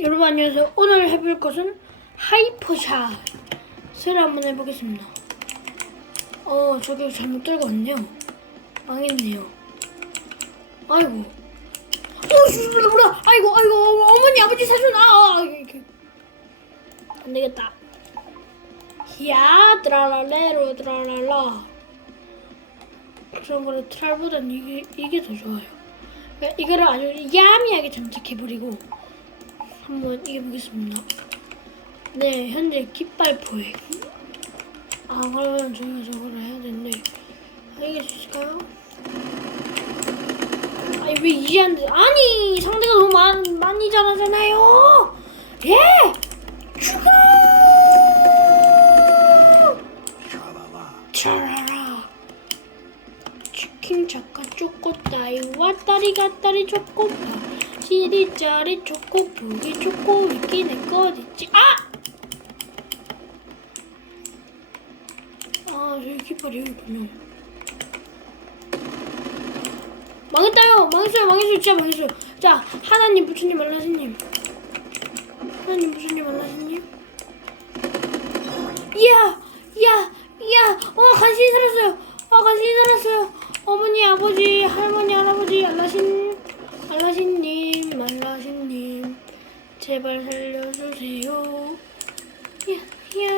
여러분 안녕하세요. 오늘 해볼 것은 하이퍼샷을 한번 해보겠습니다. 어, 저기 잘못 들고 왔네요. 망했네요. 아이고. 어, 몰라. 아이고, 아이고, 어머니, 아버지, 사촌, 아, 아, 이렇게. 안 되겠다. 야, 드라랄레로, 드라랄라. 저번에 트랄보단 이게, 이게 더 좋아요. 그러니까 이거를 아주 야미하게 장착해버리고, 한번 이겨보겠습니다. 네, 현재 깃발 포획. 아, 그러면 저희가 저거를 해야 되는데, 아, 이길 수 있을까요? 아니, 왜 이해 안 돼? 아니, 상대가 너무 많, 많이 잘하잖아요! 예! 죽어! 차라라. 치킨 작가 따위 왔다리 갔다리 초코파 시리짜리 초코 부기 초코 위키 내거 어딨지? 아! 아 저기 깃발이 여기 있군요 망했다요! 망했어요 망했어요. 진짜 망했어요. 자 하나님 부처님 알라시님. 하나님 부처님 알라시님. 이야 이야 이야. 와 간신히 살았어요. 와 간신히 살았어요. 어머니 아버지 할머니 할아버지 알라신님 알라신님 제발 살려주세요. 야야.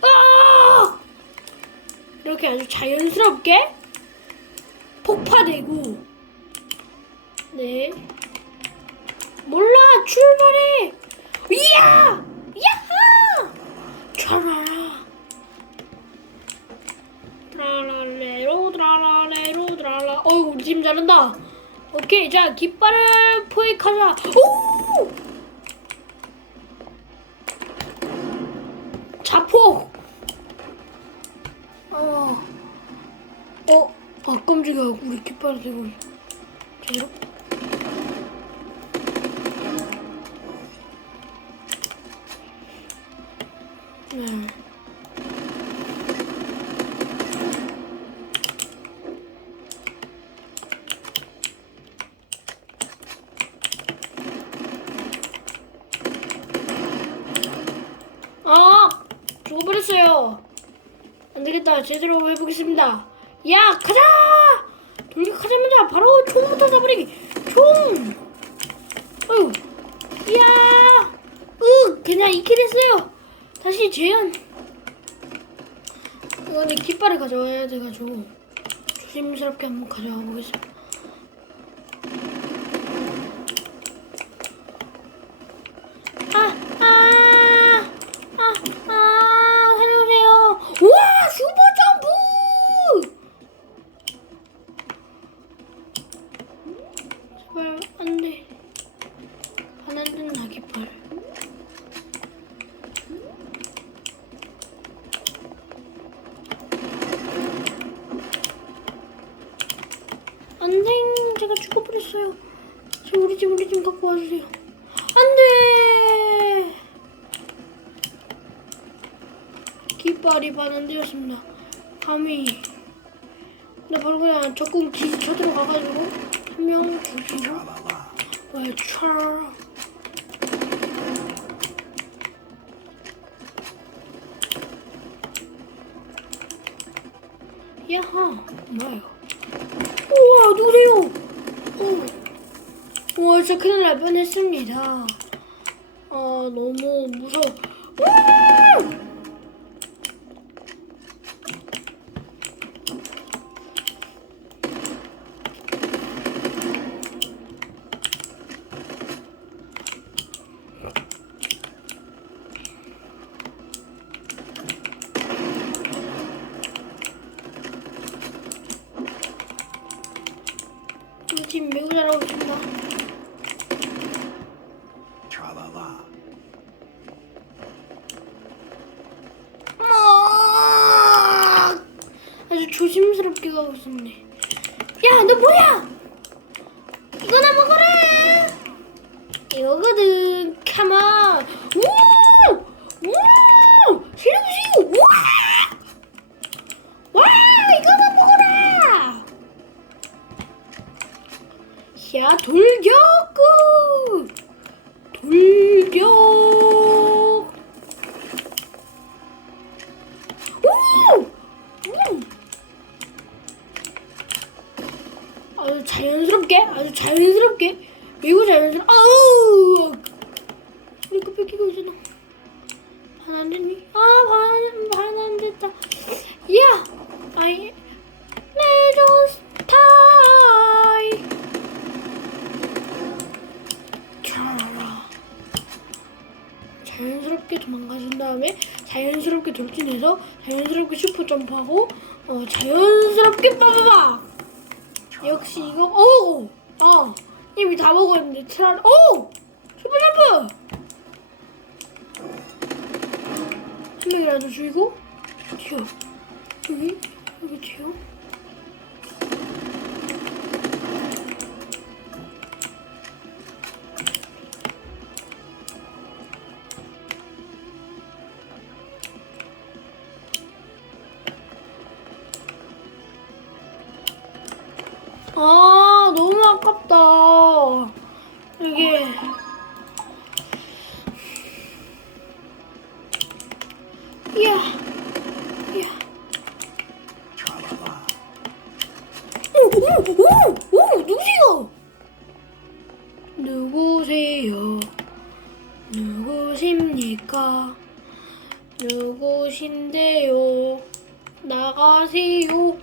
아! 이렇게 아주 자연스럽게 폭파되고. 네. 몰라 출발해. 이야! 야하! 차라라 드라랄레로 드라랄레로 드라라 어우 우리 팀 잘한다. 오케이 자 깃발을 포획하자. 오 아 깜짝이야 우리 깃발 들고 제대로 네. 아, 죽어버렸어요. 안 되겠다. 제대로 해보겠습니다. 야, 가자! 돌격하자마자 바로 총부터 쏴버리기. 총! 어휴, 이야! 으, 그냥 이킬 했어요. 다시 재현. 이거는 깃발을 가져와야 돼가지고 조심스럽게 한번 가져와 보겠습니다. 아, 아, 아, 아, 살려주세요. 우와, 슈퍼 점프! 제발, 안 돼. 안 된다, 깃발. 안 돼, 제가 죽어버렸어요. 지금 우리 집, 우리 집 갖고 와주세요. 안 돼! 깃 발이 반환되었습니다. 감히. 나 바로 그냥 적군 기지 쳐들어가가지고 한명 죽이고 왜 차. 야하, 뭐예요? 우와, 누구세요? 어. 우와, 진짜 큰일 날 뻔했습니다. 아, 너무 무서워. 우와! 우리 팀 매우 잘하고 있습니다. Tra-la-la. 아, 아주 조심스럽게 가고 있었네. 야, 너 뭐야? 이거나 먹어라. 이거거든. 가만. 우! 우! 살려주세요. 와! 와! 이거나 먹어라. 야, 돌격구. 매우 자연스러워. 아우! 이거 뺏기고 있잖아. 반안 됐니? 아, 반, 반안 됐다. 야! 아이, 레전스 타임! 차라라. 자연스럽게 도망가신 다음에 자연스럽게 돌진해서 자연스럽게 슈퍼 점프하고 어, 자연스럽게 빠바박! 역시 이거 오! 아 이미 다 먹었는데 차라리 오! 슈퍼 점프! 한 명이라도 죽이고 튀어 여기 여기 튀어 아 아깝다 이게 이야 이야 Tra la la. 오오 오 오 누구세요? 누구세요? 누구십니까? 누구신데요? 나가세요. 오!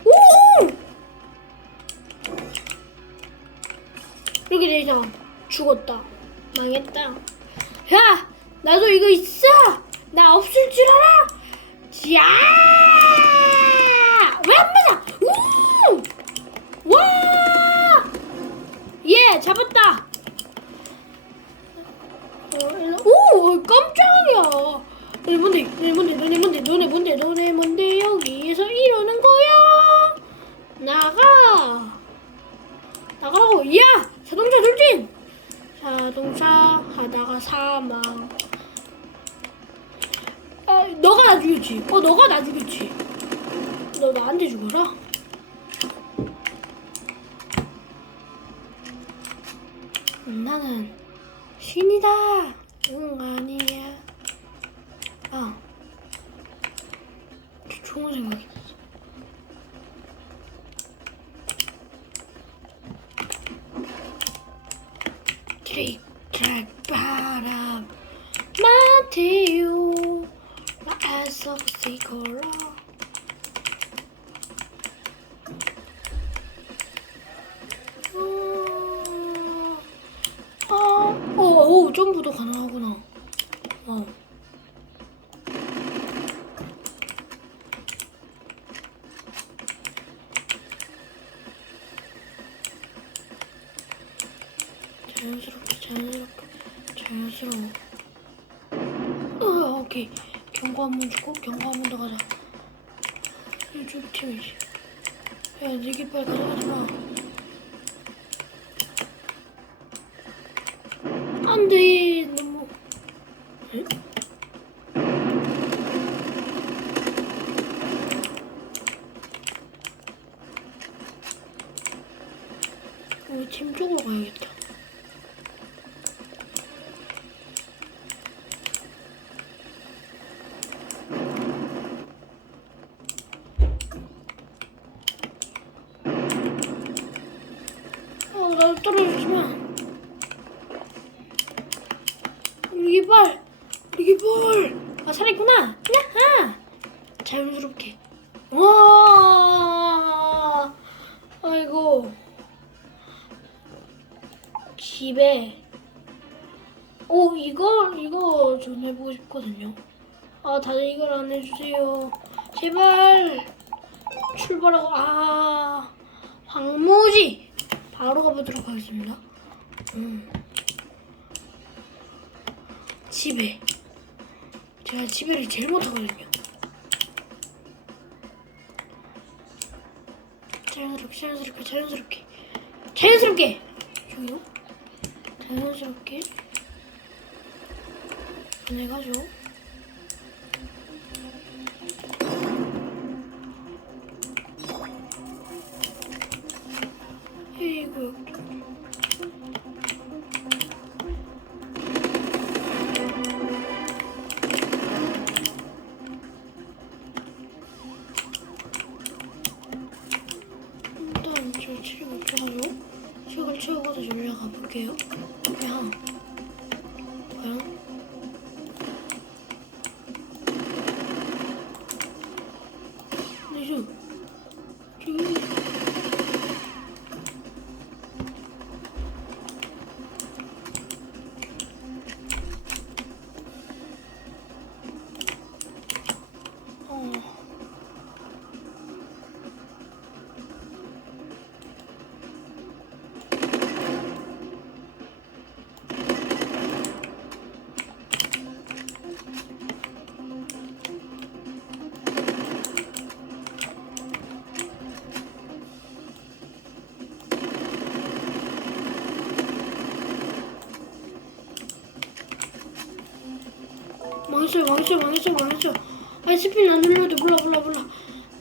이렇게 돼 있어. 죽었다. 망했다. 야, 나도 이거 있어. 나 없을 줄 알아. 야! 왜안 맞아? 우! 와! 예, 잡았다. 오, 깜짝이야. 너네 뭔데? 너네 뭔데? 너네 뭔데? 너네 뭔데? 너네 뭔데? 여기에서 이러는 거야? 나가. 나가라고. 야! 자동차 돌진! 자동차 하다가 사망. 아, 너가 나 죽였지? 어, 너가 나 죽였지? 너 나한테 죽어라? 나는 신이다. 응, 아니야. 아. 저 좋은 생각이 났어. 트릭, 트랙, 바람. 마테오. 라에서 시콜라. 어, 어, 어, 오, 점프도 가능하구나. 어. 자연스럽게, 자연스럽게, 자연스러워. 어, 오케이. 경고 한 번 주고, 경고 한 번 더 가자. 이쪽 팀이지. 야, 니기 빨리 가져가지 마. 안 돼, 오, 이거, 이거 좀 해보고 싶거든요. 아, 다들 이걸 안 해주세요. 제발! 출발하고, 아, 황무지! 바로 가보도록 하겠습니다. 음. 집에 제가 집에를 제일 못하거든요. 자연스럽게 자연스럽게 자연스럽게 자연스럽게 자연스럽게 보 내가죠. 에이구 여기 일단 저 체력을 채워가지고 체력을 채우고 다시 올라가 볼게요. 뭐야? 망했어요, 망했어요, 망했어요, 망했어요. 아니 스피ನ್ 안 눌러도 몰라, 몰라, 몰라.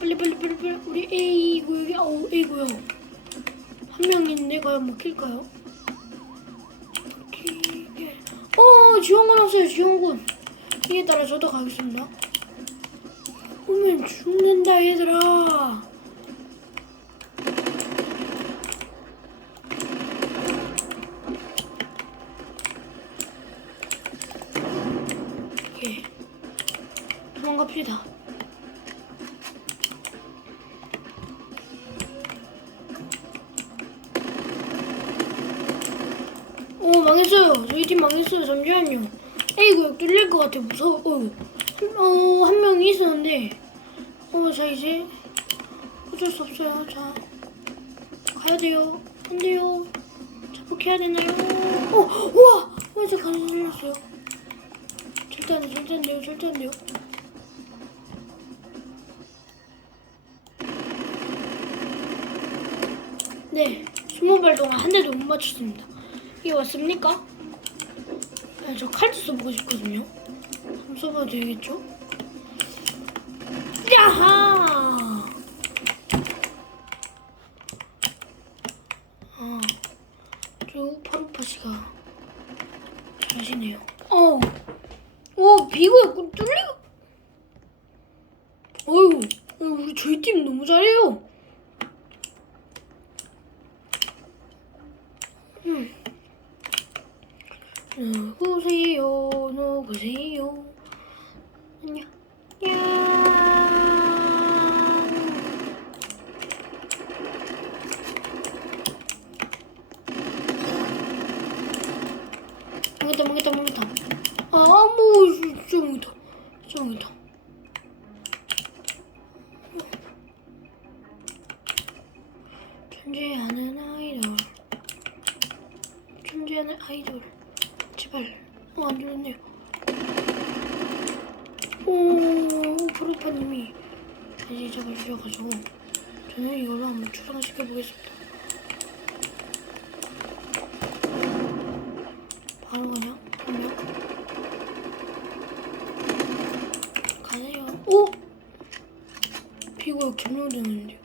빨리, 빨리, 빨리, 빨리. 우리 A고 여기 어 A고요. 한 명 있는데 과연 먹힐까요? 어, 지원군 왔어요, 지원군. 이에 따라 저도 가겠습니다. 오면 죽는다, 얘들아. 도망갑시다. 오 망했어요. 저희 팀 망했어요. 잠시만요. 에이 이거 뚫릴 것 같아. 무서워. 어, 어, 한 명이 있었는데. 어, 자 이제 어쩔 수 없어요. 자 가야 돼요. 안 돼요. 자폭해야 되나요? 어, 우와, 어, 저 가서 살렸어요. 절대 안 돼, 절대 안 돼요, 절대 안 돼요. 네, 스무 발 동안 한 대도 못 맞췄습니다. 이게 왔습니까? 아, 저 칼도 써보고 싶거든요. 한번 써봐도 되겠죠? 야하! 아, 저 파루파시가 잘하시네요. 어, 오, 그 뚫리고. 어휴, 우리 저희 팀 너무 잘해요. 음. 누구세요, 누구세요? 안녕. 야. 망했다, 망했다, 망했다. 아, 뭐, 진짜 망했다. 진짜 망했다. 존재하는 아이돌. 존재하는 아이돌. 제발. 어, 안 들었네요. 오, 프로파님이 다시 잡아주셔가지고 저는 이걸로 한번 출항시켜 보겠습니다. 바로 한 명. 가세요. 오! 피고가 김용되는데요.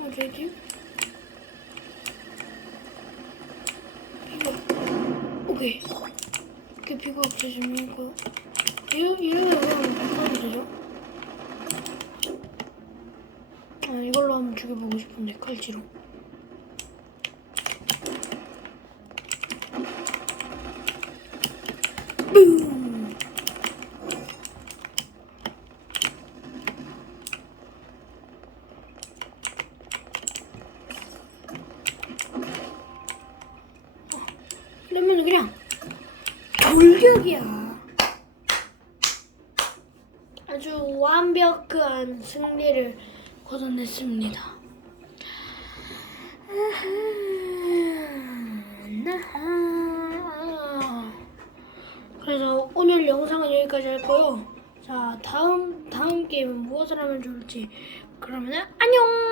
어디지? 피고. 오케이. 오케 이, 피고 없어지면 이거. 이러면 그럼 하면 되죠? 아, 이걸로 한번 죽여보고 싶은데, 칼질로. 뿜! 이러면 그냥 돌격이야. 아주 완벽한 승리를 거둬냈습니다. 그래서 오늘 영상은 여기까지 할 거요. 자, 다음 다음 게임은 무엇을 하면 좋을지. 그러면은 안녕.